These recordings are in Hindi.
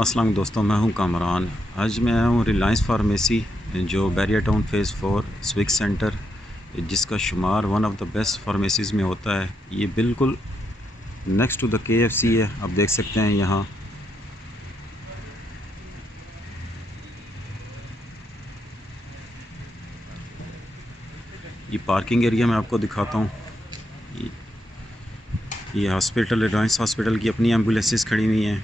अस्सलाम दोस्तों, मैं हूं कामरान। आज मैं आया हूं रिलायंस फार्मेसी जो बैरियर टाउन फ़ेज़ 4 स्विक सेंटर, जिसका शुमार one of the best pharmacies में होता है। ये बिल्कुल नेक्स्ट टू द KFC है। आप देख सकते हैं यहाँ ये पार्किंग एरिया मैं आपको दिखाता हूँ। ये हॉस्पिटल, रिलायंस हॉस्पिटल की अपनी एम्बुलेंसेस खड़ी हुई हैं।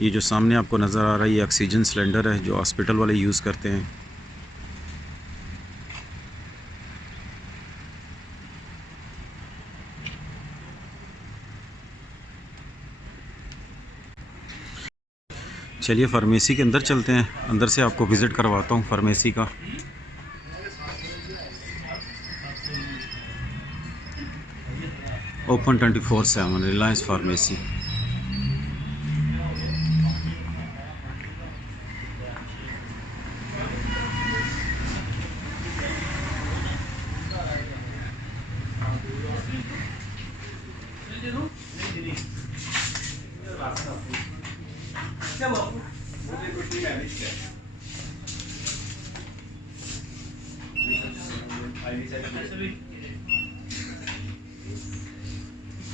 ये जो सामने आपको नज़र आ रहा है, ये ऑक्सीजन सिलेंडर है जो हॉस्पिटल वाले यूज़ करते हैं। चलिए फार्मेसी के अंदर चलते हैं, अंदर से आपको विज़िट करवाता हूँ फार्मेसी का। Open 24/7 Reliance pharmacy.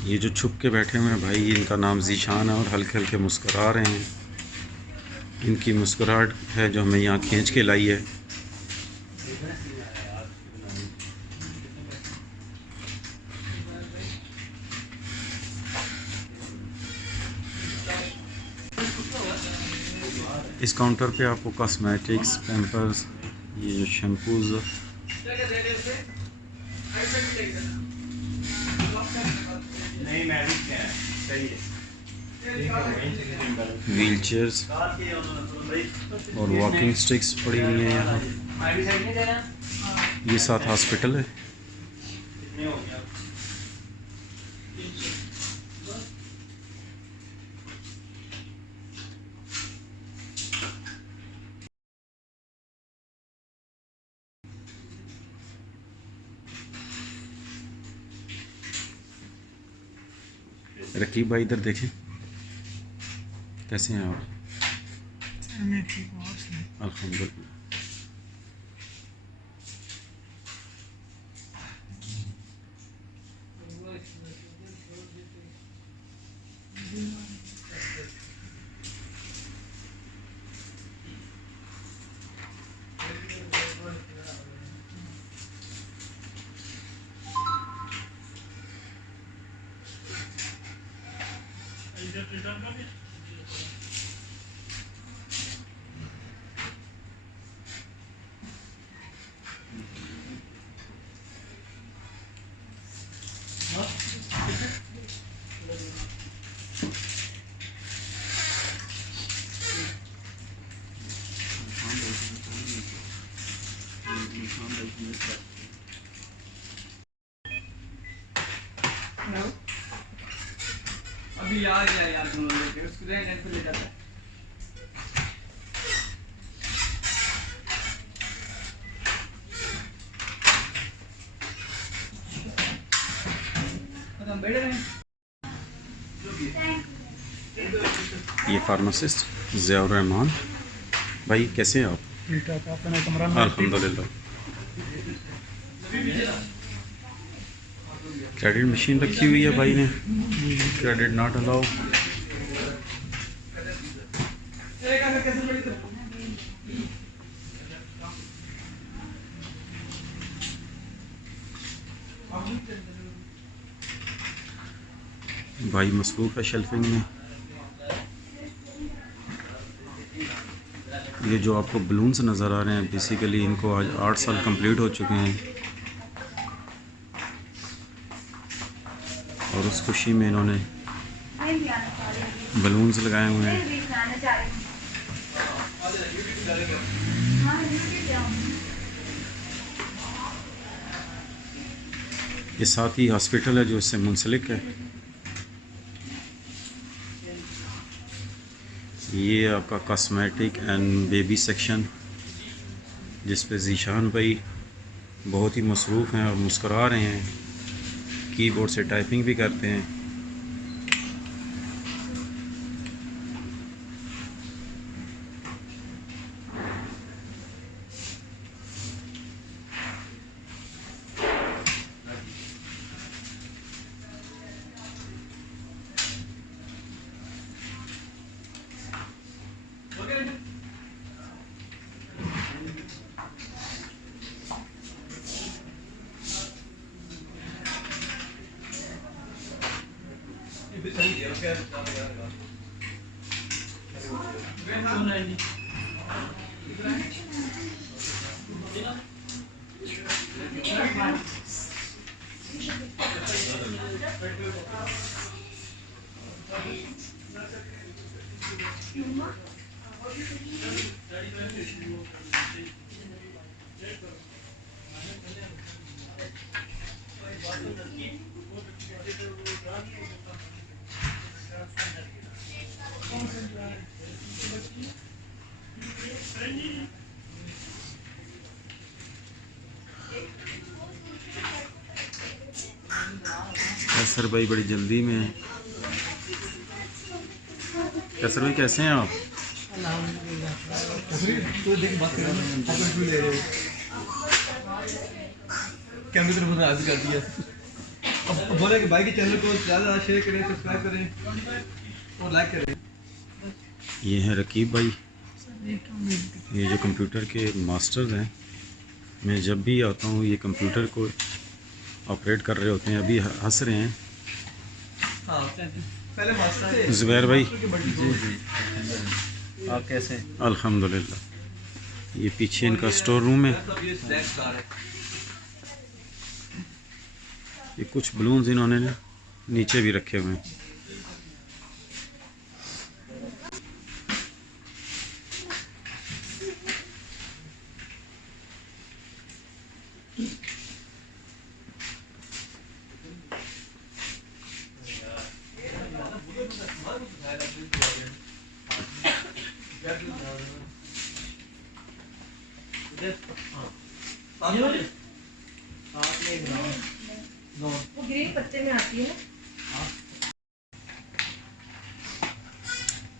ये जो छुप के बैठे हुए हैं भाई, इनका नाम ज़ीशान है और हल्के हल्के मुस्कुरा रहे हैं। इनकी मुस्कुराहट है जो हमें यहाँ खींच के लाई है। इस काउंटर पे आपको कॉस्मेटिक्स, पैम्पर्स, ये जो शैम्पूज़, व्हील चेयर्स और वॉकिंग स्टिक्स पड़ी हुई हैं यहाँ। ये साथ हॉस्पिटल है। रकीब भाई इधर देखें, कैसे हैं आप? अल्हम्दुलिल्लाह। अभी यार तुम लोग लेके उसको नेट पे ले जाता है। हम बैठे रहे। ये फार्मासिस्ट ज़ियाउर रहमान भाई, कैसे हैं आप? अल्हम्दुलिल्लाह। क्रेडिट मशीन रखी हुई है भाई ने, क्रेडिट नॉट अलाउ। भाई मसरूफ़ है शेल्फिंग में। ये जो आपको बलून्स नज़र आ रहे हैं, बेसिकली इनको आज 8 साल कंप्लीट हो चुके हैं और उस खुशी में इन्होंने बलून्स लगाए हुए हैं। ये साथ ही हॉस्पिटल है जो इससे मुंसलिक है। ये आपका कॉस्मेटिक एंड बेबी सेक्शन, जिस पे ज़ीशान भाई बहुत ही मसरूफ़ हैं और मुस्कुरा रहे हैं। कीबोर्ड से टाइपिंग भी करते हैं। कैसर भाई बड़ी जल्दी में है। कैसर भाई कैसे हैं आप? कैमरे की तरफ आज कर दिया। अब बोला कि भाई के चैनल को ज़्यादा शेयर करें, सब्सक्राइब करें और लाइक करें। ये हैं रकीब भाई, ये जो कंप्यूटर के मास्टर्स हैं। मैं जब भी आता हूँ ये कंप्यूटर को ऑपरेट कर रहे होते हैं। अभी हंस रहे हैं। हाँ, पहले मास्टर थे। ज़ुबैर भाई जी जी, आप कैसे? अल्हम्दुलिल्लाह। ये पीछे इनका स्टोर रूम है। ये कुछ बलून्स इन्होंने नीचे भी रखे हुए हैं। वो ग्रीन पत्ते में आती है।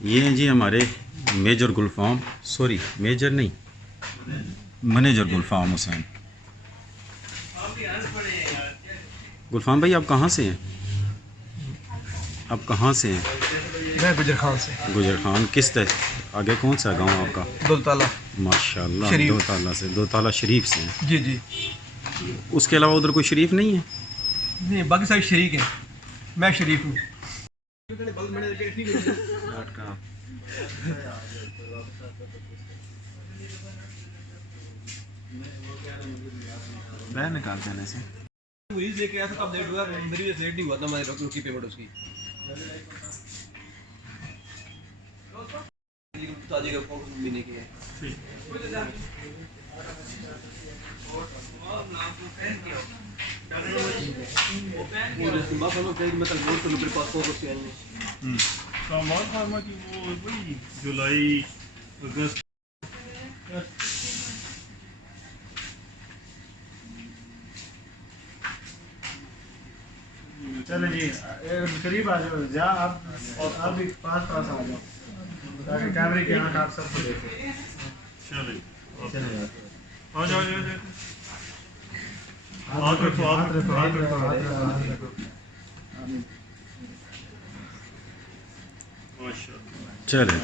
ये हैं जी हमारे मेजर गुलफाम, सॉरी मेजर नहीं, मैनेजर गुलफाम हुसैन। गुलफाम भाई आप कहाँ से हैं? आप कहाँ से हैं? मैं गुजर खान से। गुजर खान किस तरह आगे कौन सा गांव आपका? दौलताला। माशाल्लाह, शरीफ। दो-ताला से, दो-ताला शरीफ से हैं। जी जी। उसके अलावा उधर कोई शरीफ नहीं है? नहीं, बाकी सारे शरीक हैं, मैं शरीफ हूँ। बैर निकाल देने से मुझे लेके आया था, कब लेट हुआ? मेरी वजह से लेट नहीं हुआ था, मैं रुकी पेमेंट उसकी। ताजी का अकाउंट मिलने की है। फार्मा की वो वही जुलाई अगस्त चले जी करीब आ जाओ जा आप भी पास आ जाओ ताकि कैमरे की आंख आप सबको देखे। चले आ जाओ हाथ रखो हाथ रखो हाथ रखो हाथ रखो। माशाल्लाह चले।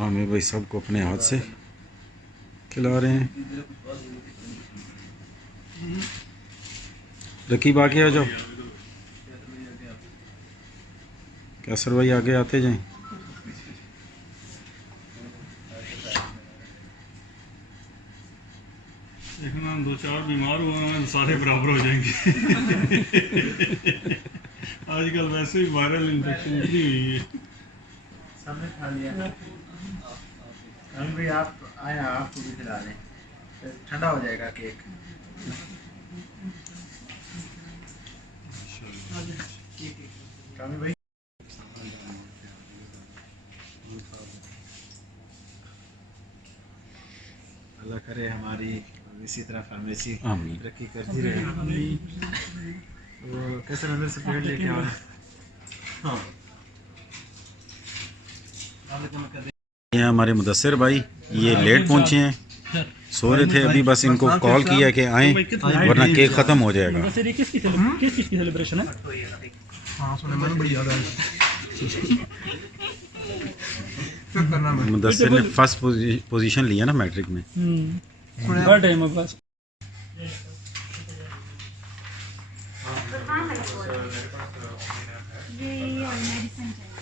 आमिर भाई सबको अपने हाथ से खिला रहे हैं। रकीब आगे आ जाओ। कैसर भाई आगे आते जाएं। देखना दो चार बीमार हुए हैं सारे बराबर हो जाएंगे। आजकल वैसे ही वायरल इन्फेक्शन इतनी हुई है। सबने खा लिया। अभी भाई आप आए, आपको भी खिला दें, फिर ठंडा हो जाएगा केक। कामिल भाई अल्लाह करे हमारी इसी तरह फार्मेसी आमीन। तरक्की करती रहे। वो कैसे अंदर से प्लेट लेके आओ। हाँ ये हमारे मुदस्सिर भाई, ये लेट पहुंचे हैं, सो रहे थे अभी, बस इनको कॉल किया कि आएँ वरना केक ख़त्म हो जाएगा। किस चीज़ की सेलिब्रेशन है? हाँ सुने मैंने बड़ी याद आई। मुदस्सिर ने फर्स्ट पोजीशन लिया ना मैट्रिक में। बड़ा टाइम है बस। ये और मेडिसिन चाहिए,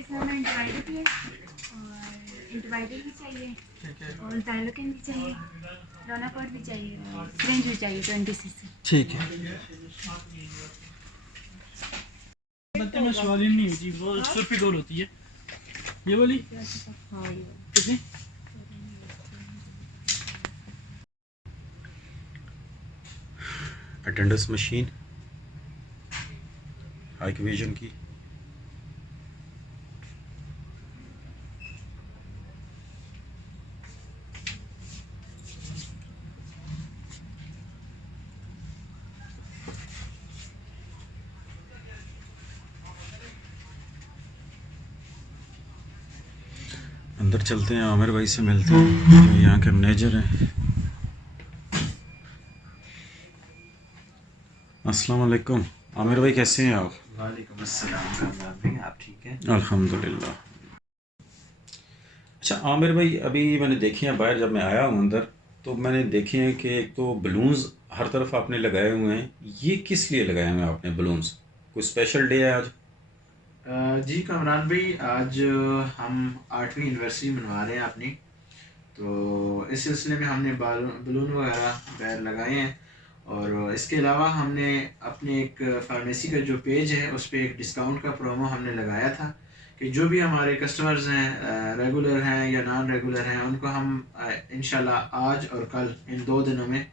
इसमें हमें एंटीबायोटिक है और एंटीबायोटिक भी चाहिए और डायलोकिन भी चाहिए, रोनाकोड भी चाहिए और सिरिंज भी चाहिए 20 cc। ठीक है। बत्ते में स्वाद ही नहीं होती, वो सुर्फी गोल होती है। ये वाली कितनी? अटेंडेंस मशीन हाई विजन की। अंदर चलते हैं, आमिर भाई से मिलते हैं जो यहाँ के मैनेजर हैं। अस्सलाम वालेकुम आमिर भाई, कैसे हैं आप? वालेकुम अस्सलाम कामरान भाई, आप ठीक हैं? अल्हम्दुलिल्लाह। अच्छा आमिर भाई, अभी मैंने देखे हैं बाहर, जब मैं आया हूँ अंदर तो मैंने देखे हैं कि एक तो बलून्स हर तरफ आपने लगाए हुए हैं, ये किस लिए लगाए हुए हैं आपने बलून्स? कोई स्पेशल डे है आज? जी कामरान भाई, आज हम 8वीं एनिवर्सरी मनवा रहे हैं अपनी, तो इस सिलसिले में हमने बलून वगैरह बाहर लगाए हैं। और इसके अलावा हमने अपने एक फार्मेसी का जो पेज है उस पर एक डिस्काउंट का प्रोमो हमने लगाया था कि जो भी हमारे कस्टमर्स हैं, रेगुलर हैं या नॉन रेगुलर हैं, उनको हम इंशाल्लाह आज और कल इन 2 दिनों में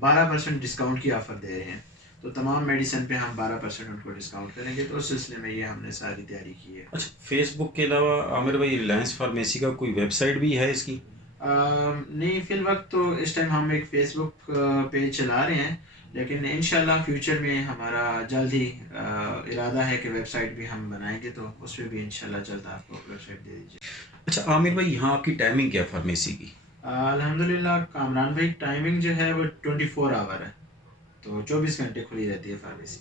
12% डिस्काउंट की ऑफ़र दे रहे हैं। तो तमाम मेडिसिन पे हम 12% उनको डिस्काउंट करेंगे, तो उस सिलसिले में ये हमने सारी तैयारी की है। अच्छा, फेसबुक के अलावा आमिर भाई रिलायंस फार्मेसी का कोई वेबसाइट भी है इसकी? नहीं, फ़िल वक्त तो इस टाइम हम एक फ़ेसबुक पेज चला रहे हैं, लेकिन इंशाल्लाह फ्यूचर में हमारा जल्द ही इरादा है कि वेबसाइट भी हम बनाएंगे, तो उस पर भी इंशाल्लाह जल्द आपको वेबसाइट दे दीजिए। अच्छा आमिर भाई, यहाँ आपकी टाइमिंग क्या है फार्मेसी की? अल्हम्दुलिल्लाह कामरान भाई, टाइमिंग जो है वो 24 आवर है, तो 24 घंटे खुली रहती है फार्मेसी।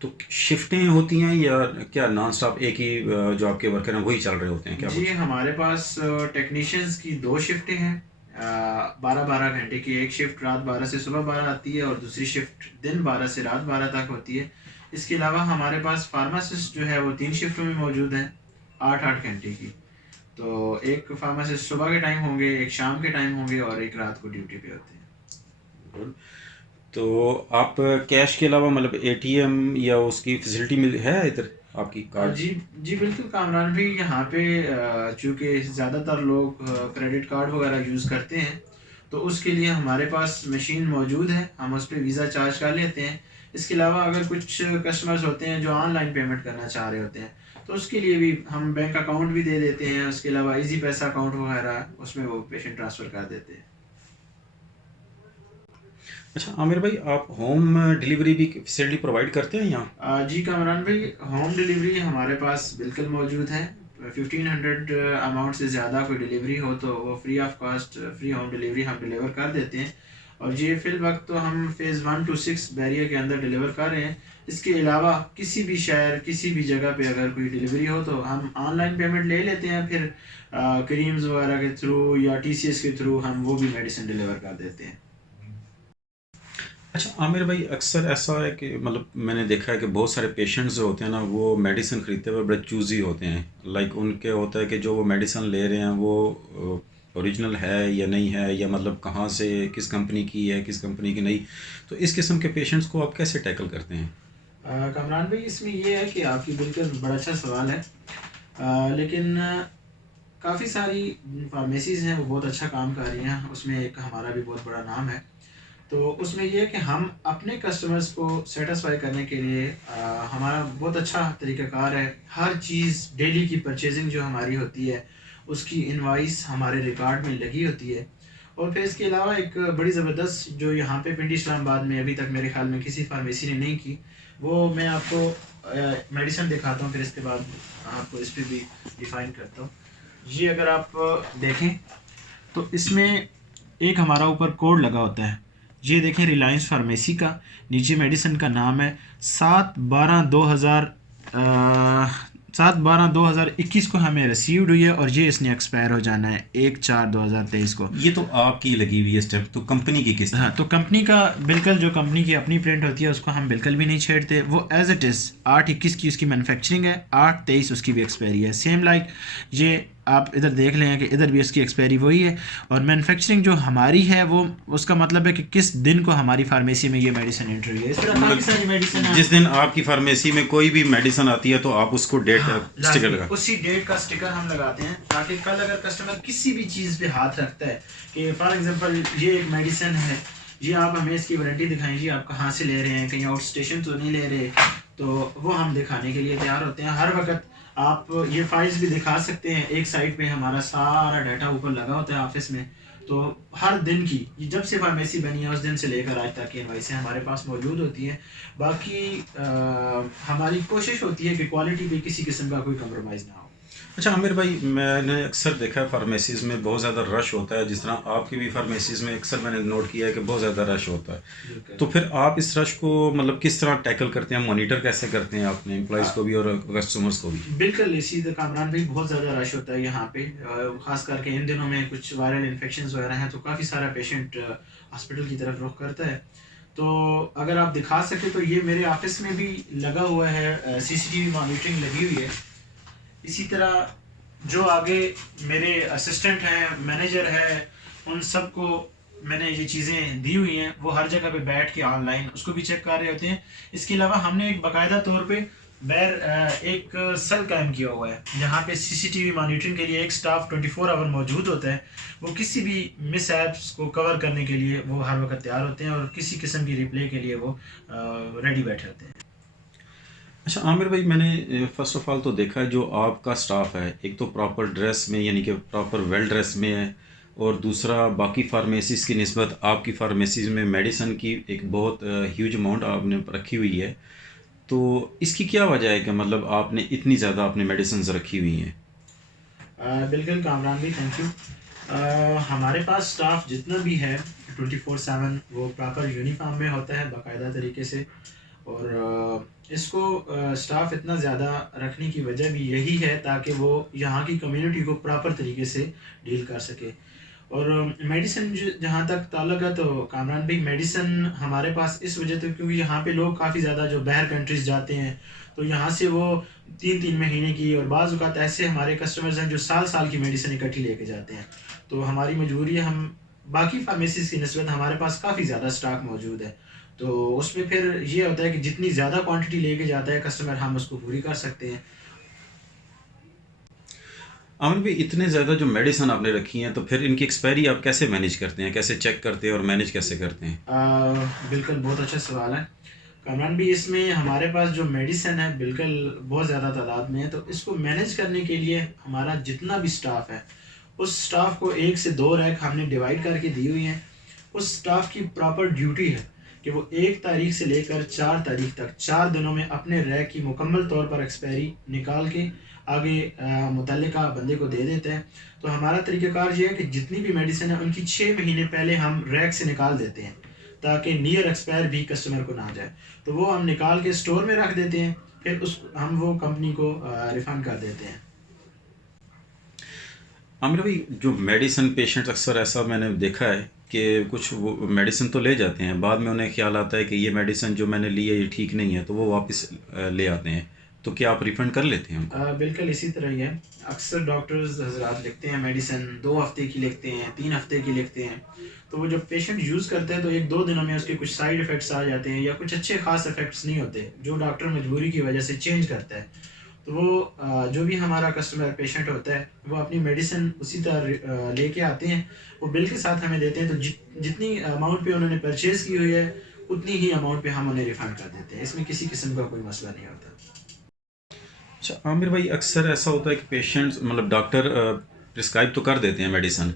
तो शिफ्टें होती हैं या क्या नॉन स्टॉप एक ही जो आपके वर्कर हैं वही चल रहे होते हैं क्या? जी, हमारे पास टेक्नीशियंस की 2 शिफ्टें हैं, 12-12 घंटे की। एक शिफ्ट रात 12 से सुबह 12 आती है और दूसरी शिफ्ट दिन 12 से रात 12 तक होती है। इसके अलावा हमारे पास फार्मासिस्ट जो है वो 3 शिफ्टों में मौजूद हैं, 8-8 घंटे की। तो एक फार्मासिस्ट सुबह के टाइम होंगे, एक शाम के टाइम होंगे और एक रात को ड्यूटी पे होते हैं। तो आप कैश के अलावा मतलब एटीएम या उसकी फैसिलिटी मिल है इधर आपकी कार्ड? जी बिल्कुल कामरान भाई, यहाँ पे चूँकि ज़्यादातर लोग क्रेडिट कार्ड वगैरह यूज़ करते हैं, तो उसके लिए हमारे पास मशीन मौजूद है, हम उस पर वीज़ा चार्ज कर लेते हैं। इसके अलावा अगर कुछ कस्टमर्स होते हैं जो ऑनलाइन पेमेंट करना चाह रहे होते हैं, तो उसके लिए भी हम बैंक अकाउंट भी दे देते हैं। उसके अलावा इजी पैसा अकाउंट वगैरह, उसमें वो पेशेंट ट्रांसफ़र कर देते हैं। अच्छा आमिर भाई, आप होम डिलीवरी भी फैसिलिटी प्रोवाइड करते हैं यहाँ? जी कामरान भाई, होम डिलीवरी हमारे पास बिल्कुल मौजूद है। 1500 अमाउंट से ज़्यादा कोई डिलीवरी हो तो वो free of cost, free home delivery हम डिलीवर कर देते हैं। और ये फिल वक्त तो हम फेज़ 1 to 6 बैरियर के अंदर डिलीवर कर रहे हैं। इसके अलावा किसी भी शहर, किसी भी जगह पे अगर कोई डिलीवरी हो तो हम ऑनलाइन पेमेंट ले लेते हैं, फिर क्रीम्स वगैरह के थ्रू या TCS के थ्रू हम वो भी मेडिसिन डिलीवर कर देते हैं। अच्छा आमिर भाई, अक्सर ऐसा है कि मतलब मैंने देखा है कि बहुत सारे पेशेंट्स जो होते हैं ना, वो मेडिसिन ख़रीदते हुए बड़े चूज़ी होते हैं। लाइक उनके होता है कि जो वो मेडिसिन ले रहे हैं वो ओरिजिनल है या नहीं है, या मतलब कहाँ से, किस कंपनी की है, किस कंपनी की नहीं। तो इस किस्म के पेशेंट्स को आप कैसे टैकल करते हैं? कामरान भाई, इसमें ये है कि आपकी बिल्कुल बड़ा अच्छा सवाल है। लेकिन काफ़ी सारी फार्मेसीज़ हैं वो बहुत अच्छा काम कर रही हैं, उसमें एक हमारा भी बहुत बड़ा नाम है। तो उसमें ये है कि हम अपने कस्टमर्स को सेटिस्फाई करने के लिए हमारा बहुत अच्छा तरीक़ाकार है। हर चीज़ डेली की परचेजिंग जो हमारी होती है उसकी इनवाइस हमारे रिकॉर्ड में लगी होती है। और फिर इसके अलावा एक बड़ी ज़बरदस्त जो यहाँ पे पिंडी इस्लामाबाद में अभी तक मेरे ख्याल में किसी फार्मेसी ने नहीं की, वो मैं आपको मेडिसिन दिखाता हूँ, फिर इसके बाद आपको इस पर भी डिफ़ाइन करता हूँ। ये अगर आप देखें तो इसमें एक हमारा ऊपर कोड लगा होता है, ये देखें रिलायंस फार्मेसी का, नीचे मेडिसिन का नाम है 7/12/2021 को हमें रिसीव्ड हुई है और ये इसने एक्सपायर हो जाना है 1/4/2023 को। ये तो आपकी लगी हुई है स्टेप, तो कंपनी की किस? हाँ, तो कंपनी का बिल्कुल, जो कंपनी की अपनी प्रिंट होती है उसको हम बिल्कुल भी नहीं छेड़ते, वो एज इट इज़ 8/21 की उसकी मैन्युफैक्चरिंग है, 8/23 उसकी भी एक्सपायरी है। सेम लाइक ये आप इधर देख लें कि इधर भी इसकी एक्सपायरी वही है, और मैन्युफैक्चरिंग जो हमारी है वो उसका मतलब है कि किस दिन को हमारी फार्मेसी में ये मेडिसिन एंटर हुई है। इस तरह काफ़ी सारी मेडिसिन है। जिस दिन आपकी फार्मेसी में कोई भी मेडिसिन आती है तो आप उसको डेट स्टिकर लगा, उसी डेट का स्टिकर हम लगाते हैं, ताकि कल अगर कस्टमर किसी भी चीज़ पे हाथ रखता है कि फॉर एग्जांपल ये एक मेडिसिन है, ये आप हमें इसकी वारंटी दिखाएं जी, आप कहाँ से ले रहे हैं, कहीं आउट स्टेशन तो नहीं ले रहे, तो वो हम दिखाने के लिए तैयार होते हैं। हर वक्त आप ये फाइल्स भी दिखा सकते हैं, एक साइड पे हमारा सारा डाटा ऊपर लगा होता है ऑफिस में, तो हर दिन की जब से फार्मेसी बनी है उस दिन से लेकर आज तक की इनवाइसें हमारे पास मौजूद होती हैं। बाकी हमारी कोशिश होती है कि क्वालिटी पे किसी किस्म का कोई कंप्रोमाइज़ ना हो। अच्छा आमिर भाई, मैंने अक्सर देखा है फार्मेसीज़ में बहुत ज़्यादा रश होता है, जिस तरह आपकी भी फार्मेसीज़ में अक्सर मैंने नोट किया है कि बहुत ज़्यादा रश होता है, तो फिर आप इस रश को मतलब किस तरह टैकल करते हैं, मॉनिटर कैसे करते हैं अपने एम्प्लॉइज़ को भी और कस्टमर्स को भी? बिल्कुल, इसी कामरान भाई बहुत ज़्यादा रश होता है यहाँ पे, ख़ास करके इन दिनों में कुछ वायरल इन्फेक्शन वगैरह हैं तो काफ़ी सारा पेशेंट हॉस्पिटल की तरफ रुख करता है। तो अगर आप दिखा सके तो ये मेरे ऑफिस में भी लगा हुआ है, CCTV मॉनिटरिंग लगी हुई है। इसी तरह जो आगे मेरे असिस्टेंट हैं, मैनेजर है, उन सबको मैंने ये चीज़ें दी हुई हैं, वो हर जगह पे बैठ के ऑनलाइन उसको भी चेक कर रहे होते हैं। इसके अलावा हमने एक बाकायदा तौर पे एक सेल कायम किया हुआ है जहाँ पे CCTV मॉनिटरिंग के लिए एक स्टाफ 24 आवर मौजूद होता है। वो किसी भी मिस ऐप्स को कवर करने के लिए वो हर वक्त तैयार होते हैं और किसी किस्म की रिप्ले के लिए वो रेडी बैठे होते हैं। अच्छा आमिर भाई, मैंने फ़र्स्ट ऑफ ऑल तो देखा है जो आपका स्टाफ है, एक तो प्रॉपर ड्रेस में यानी कि प्रॉपर वेल ड्रेस में है, और दूसरा बाकी फार्मेसीज़ की निस्बत आपकी फार्मेसीज़ में मेडिसिन की एक बहुत ह्यूज अमाउंट आपने रखी हुई है, तो इसकी क्या वजह है कि मतलब आपने इतनी ज़्यादा आपने मेडिसिन रखी हुई हैं? बिल्कुल कामरान भी, थैंक यू। हमारे पास स्टाफ जितना भी है 24/7 वो प्रॉपर यूनिफॉर्म में होता है बाकायदा तरीके से, और इसको स्टाफ इतना ज़्यादा रखने की वजह भी यही है ताकि वो यहाँ की कम्युनिटी को प्रॉपर तरीके से डील कर सके। और मेडिसिन जहाँ तक ताल्लुक है तो कामरान भाई, मेडिसिन हमारे पास इस वजह से क्योंकि यहाँ पे लोग काफ़ी ज़्यादा जो बाहर कंट्रीज़ जाते हैं तो यहाँ से वो 3-3 महीने की, और बाज़ औक़ात ऐसे हमारे कस्टमर्स हैं जो साल की मेडिसिन इकट्ठी लेके जाते हैं, तो हमारी मजबूरी है, हम बाकी फार्मेसीज़ की निस्बत हमारे पास काफ़ी ज़्यादा स्टॉक मौजूद है, तो उसमें फिर ये होता है कि जितनी ज़्यादा क्वांटिटी लेके जाता है कस्टमर हम उसको पूरी कर सकते हैं। आमिर भाई, इतने ज़्यादा जो मेडिसिन आपने रखी हैं तो फिर इनकी एक्सपायरी आप कैसे मैनेज करते हैं, कैसे चेक करते हैं और मैनेज कैसे करते हैं? बिल्कुल बहुत अच्छा सवाल है कामरान भी। इसमें हमारे पास जो मेडिसिन है बिल्कुल बहुत ज़्यादा तादाद में है, तो इसको मैनेज करने के लिए हमारा जितना भी स्टाफ है उस स्टाफ को 1 से 2 रैक हमने डिवाइड करके दी हुई हैं। उस स्टाफ की प्रॉपर ड्यूटी है कि वो 1 तारीख से लेकर 4 तारीख तक 4 दिनों में अपने रैक की मुकम्मल तौर पर एक्सपायरी निकाल के आगे मुतल्लिका बंदे को दे देते हैं। तो हमारा तरीक़ाकार ये है कि जितनी भी मेडिसिन है उनकी 6 महीने पहले हम रैक से निकाल देते हैं ताकि नियर एक्सपायर भी कस्टमर को ना जाए, तो वो हम निकाल के स्टोर में रख देते हैं, फिर हम वो कंपनी को रिफ़ंड कर देते हैं। आमिर भाई, जो मेडिसिन पेशेंट्स अक्सर ऐसा मैंने देखा है कि कुछ वो मेडिसिन तो ले जाते हैं, बाद में उन्हें ख्याल आता है कि ये मेडिसिन जो मैंने ली है ये ठीक नहीं है, तो वो वापस ले आते हैं, तो क्या आप रिफ़ंड कर लेते हैं उनको? बिल्कुल इसी तरह ही है। अक्सर डॉक्टर्स हजरात लिखते हैं मेडिसिन 2 हफ्ते की लिखते हैं, 3 हफ्ते की लिखते हैं, तो वो जब पेशेंट यूज़ करते हैं तो 1-2 दिनों में उसके कुछ साइड इफ़ेक्ट्स आ जाते हैं या कुछ अच्छे खास इफ़ेक्ट्स नहीं होते जो डॉक्टर मजबूरी की वजह से चेंज करता है। तो वो जो भी हमारा कस्टमर पेशेंट होता है वो अपनी मेडिसिन उसी तरह लेके आते हैं, वो बिल के साथ हमें देते हैं। तो जितनी अमाउंट पे उन्होंने परचेज़ की हुई है उतनी ही अमाउंट पे हम उन्हें रिफ़ंड कर देते हैं। इसमें किसी किस्म का कोई मसला नहीं होता। अच्छा आमिर भाई, अक्सर ऐसा होता है कि पेशेंट्स मतलब डॉक्टर प्रिस्क्राइब तो कर देते हैं मेडिसिन,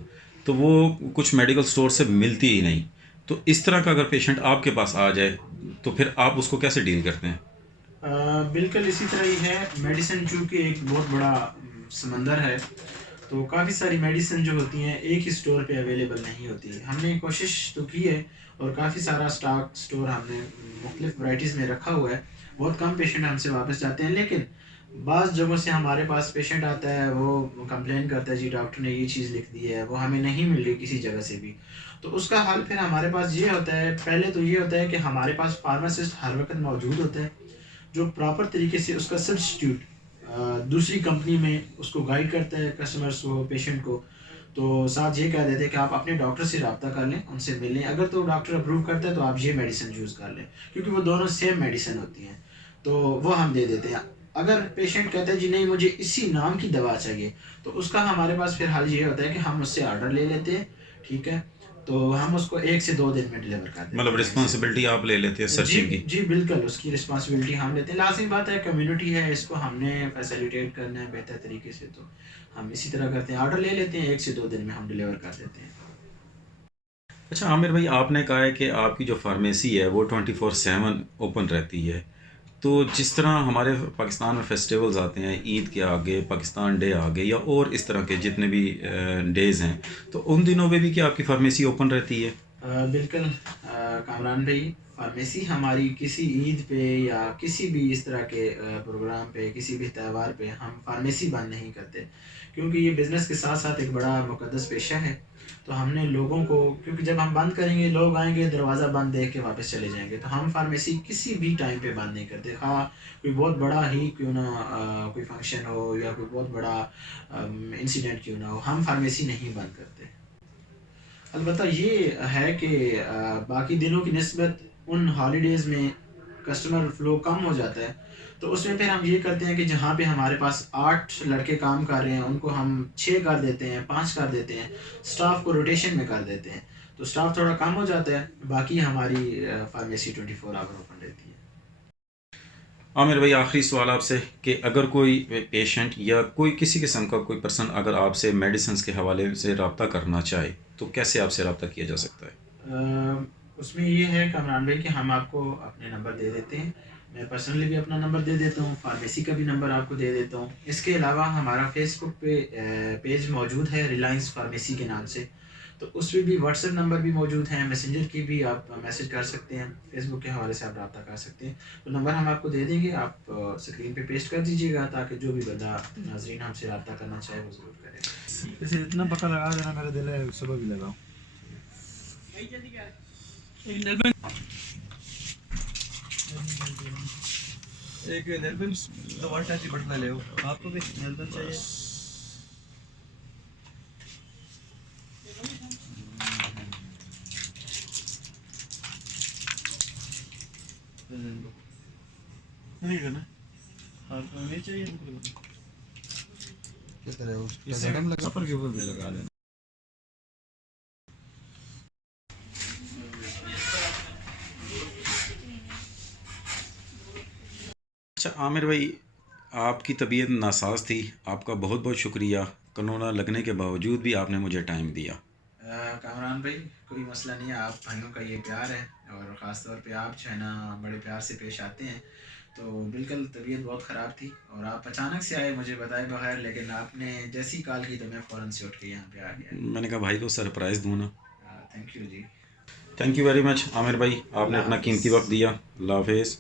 तो वो कुछ मेडिकल स्टोर से मिलती ही नहीं। तो इस तरह का अगर पेशेंट आपके पास आ जाए तो फिर आप उसको कैसे डील करते हैं? बिल्कुल इसी तरह ही है। मेडिसिन चूँकि एक बहुत बड़ा समंदर है, तो काफ़ी सारी मेडिसिन जो होती हैं एक ही स्टोर पे अवेलेबल नहीं होती। हमने कोशिश तो की है और काफ़ी सारा स्टॉक स्टोर हमने मुख्तलिफ वैराइटीज़ में रखा हुआ है। बहुत कम पेशेंट हमसे वापस जाते हैं, लेकिन बाज़ जगहों से हमारे पास पेशेंट आता है, वो कंप्लेन करता है जी डॉक्टर ने ये चीज़ लिख दी है, वो हमें नहीं मिल रही किसी जगह से भी। तो उसका हल फिर हमारे पास ये होता है, पहले तो ये होता है कि हमारे पास फार्मासिस्ट हर वक्त मौजूद होता है जो प्रॉपर तरीके से उसका सब्स्टिट्यूट दूसरी कंपनी में उसको गाइड करता है कस्टमर्स को, पेशेंट को। तो साथ ये कह देते हैं कि आप अपने डॉक्टर से रब्ता कर लें, उनसे मिल लें। अगर तो डॉक्टर अप्रूव करता है तो आप ये मेडिसिन यूज़ कर लें, क्योंकि वो दोनों सेम मेडिसिन होती हैं, तो वो हम दे देते हैं। अगर पेशेंट कहता है जी नहीं मुझे इसी नाम की दवा चाहिए, तो उसका हमारे पास फिर हल ये होता है कि हम उससे ऑर्डर ले लेते हैं, ठीक है, तो हम उसको 1 से 2 दिन में डिलीवर कर देते हैं। मतलब रिस्पॉन्सिबिलिटी आप ले लेते हैं जी सर्चिंग की? जी बिल्कुल, उसकी रिस्पॉन्सिबिलिटी हम लेते हैं। लाज़मी बात है, कम्युनिटी है, इसको हमने फैसिलिटेट करना है बेहतर तरीके से, तो हम इसी तरह करते हैं, ऑर्डर ले लेते हैं, 1 से 2 दिन में हम डिलीवर कर देते हैं। अच्छा आमिर भाई, आपने कहा है कि आपकी जो फार्मेसी है वो 24/7 ओपन रहती है। तो जिस तरह हमारे पाकिस्तान में फेस्टिवल्स आते हैं, ईद के आगे पाकिस्तान डे आगे या और इस तरह के जितने भी डेज़ हैं, तो उन दिनों में भी क्या आपकी फार्मेसी ओपन रहती है? बिल्कुल कामरान भाई, फार्मेसी हमारी किसी ईद पे या किसी भी इस तरह के प्रोग्राम पे, किसी भी त्यौहार पे हम फार्मेसी बंद नहीं करते, क्योंकि ये बिज़नेस के साथ साथ एक बड़ा मुक़द्दस पेशा है। तो हमने लोगों को, क्योंकि जब हम बंद करेंगे लोग आएंगे दरवाज़ा बंद देख के वापस चले जाएंगे, तो हम फार्मेसी किसी भी टाइम पे बंद नहीं करते। हाँ, कोई बहुत बड़ा ही क्यों ना कोई फंक्शन हो या कोई बहुत बड़ा इंसिडेंट क्यों ना हो, हम फार्मेसी नहीं बंद करते। अलबत्ता ये है कि बाकी दिनों की निस्बत उन हॉलीडेज़ में कस्टमर फ्लो कम हो जाता है, तो उसमें फिर हम ये करते हैं कि जहाँ पे हमारे पास 8 लड़के काम कर रहे हैं उनको हम 6 कर देते हैं, 5 कर देते हैं, स्टाफ को रोटेशन में कर देते हैं, तो स्टाफ थोड़ा कम हो जाता है। बाकी हमारी फार्मेसी 24 आवर ओपन रहती है। आमिर भाई, आखिरी सवाल आपसे कि अगर कोई पेशेंट या कोई किसी किस्म का कोई पर्सन अगर आपसे मेडिसिन के हवाले से रब्ता करना चाहे तो कैसे आपसे रब्ता किया जा सकता है? उसमें ये है कामरान भाई कि हम आपको अपने नंबर दे देते हैं, मैं पर्सनली भी अपना नंबर दे देता हूँ, फार्मेसी का भी नंबर आपको दे देता हूँ। इसके अलावा हमारा फेसबुक पे पेज मौजूद है रिलायंस फार्मेसी के नाम से, तो उस पर भी व्हाट्सएप नंबर भी मौजूद है, मैसेंजर की भी आप मैसेज कर सकते हैं, फेसबुक के हवाले से आप रब्ता कर सकते हैं। तो नंबर हम आपको दे देंगे, आप स्क्रीन पे पेस्ट कर दीजिएगा ताकि जो भी बंदा नाजरीन हमसे रब्ता करना चाहे वो ज़रूर करें। इसे इतना पक्का लगा देना, मेरा दिल है सुबह भी लगाओ। एक नेलपेन तो वन टच ही बटना ले, आपको भी नेलपेन चाहिए? नहीं करना, आपको नहीं चाहिए किस तरह उसका जन्म लगा पर के ऊपर भी लगा लेना। अच्छा आमिर भाई, आपकी तबीयत नासाज थी, आपका बहुत बहुत शुक्रिया। कोरोना लगने के बावजूद भी आपने मुझे टाइम दिया। कामरान भाई, कोई मसला नहीं है, आप भाइयों का ये प्यार है और ख़ास तौर पे आप जो है ना बड़े प्यार से पेश आते हैं। तो बिल्कुल तबीयत बहुत ख़राब थी और आप अचानक से आए मुझे बताए बगैर, लेकिन आपने जैसी कॉल की तो मैं फ़ौरन से उठ के यहाँ पे आ गया। मैंने कहा भाई को सरप्राइज़ दूँ ना। Thank you ji. Thank you very much Aamir भाई, आपने अपना कीमती वक्त दिया। अल्लाह हाफिज़।